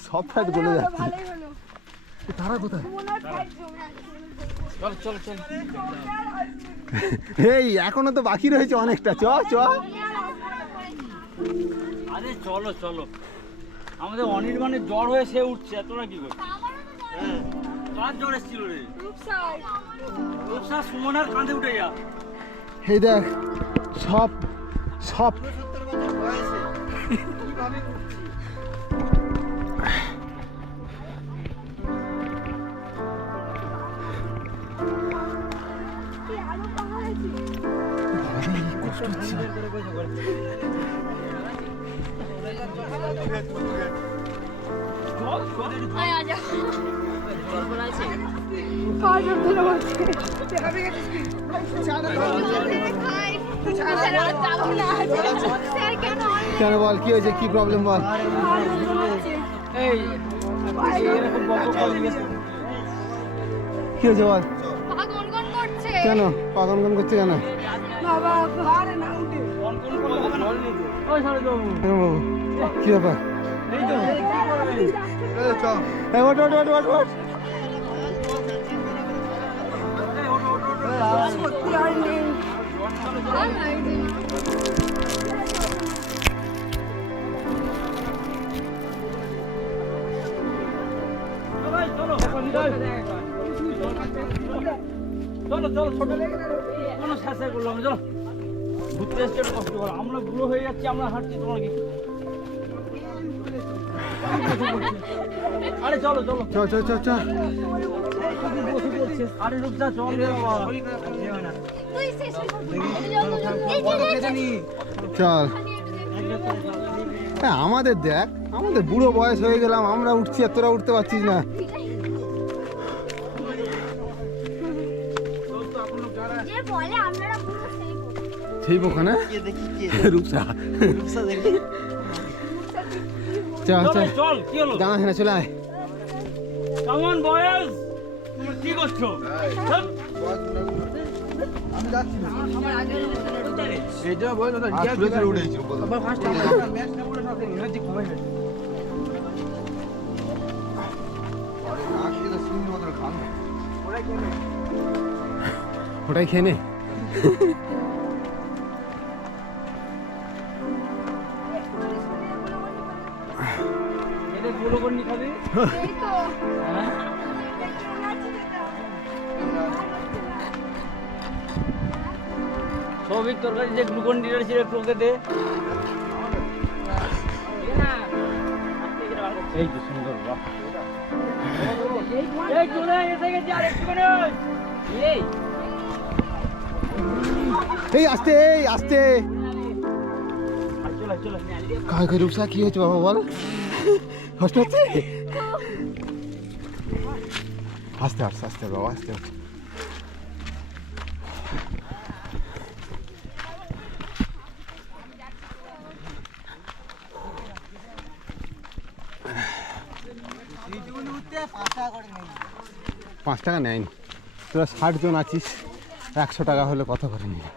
সব ফ্যাট গলে যাচ্ছে। তারা কোথায়? চল চল চল। এই এখনও তো বাকি রয়েছে অনেকটা। চ চ। আরে চলো চলো। আমাদের অনির্বাণের জ্বর হয়ে সে উঠছে তোরা কি করছিস হ্যাঁ। কার জ্বর এসেছিল রে? রূপসা সুমনার কাঁধে উঠে যা। এই দেখ সব সব। কেন বল কি হয়েছে? কি প্রবলেম বল? কি হয়েছে বল? পা গনগন করছে। কেন? পাগন গন করছে কেন? বাবা আরে না উঠে। কোন কোন করলে হবে না ওই সাড়ে দেবো কি ব্যাপার? এই তো। এই ওঠ ওঠ ওঠ ওঠ ওঠ। সত্যি আর নেই আর নাই চলো। চলো চলো ছোট কোনো শেষে করলাম চলো ঘুরতে এসছে একটু কষ্ট করো। আমরা বুড়ো হয়ে যাচ্ছি আমরা হাঁটছি তোমার কি? আরে চলো চলো। আরে চল যে চল হ্যাঁ আমাদের দেখ আমাদের বুড়ো বয়স হয়ে গেলাম আমরা উঠছি আর তোরা উঠতে পারছিস না। যে বলে আপনারা পুরো সেই সেই ওখানে রূপসা। চল চল। চল চল কি হলো? হ্যাঁ চলে আয়। কেমন বয়স তুমি কি করছ? চল। ওটাই খেয়ে নে এদেরগুলো করে খাবি। এই তো হ্যাঁ সৌভিক তরকারি যে গ্লুকন ডিটার ছিল একটু ওকে দে এই তো সুন্দর বাহ এই চলে এসে গেছি আর একটু এই এই, আসতে এই, আসতে। চলে চলে কাকে কে হয়েছে বাবা, বল। কষ্ট হচ্ছে? আস্তে আস্তে আস্তে বাবা, আস্তে। পাঁচ টাকা নেয়নি। তোরা ষাট জন আছিস, একশো টাকা হলে কত করে নিবি?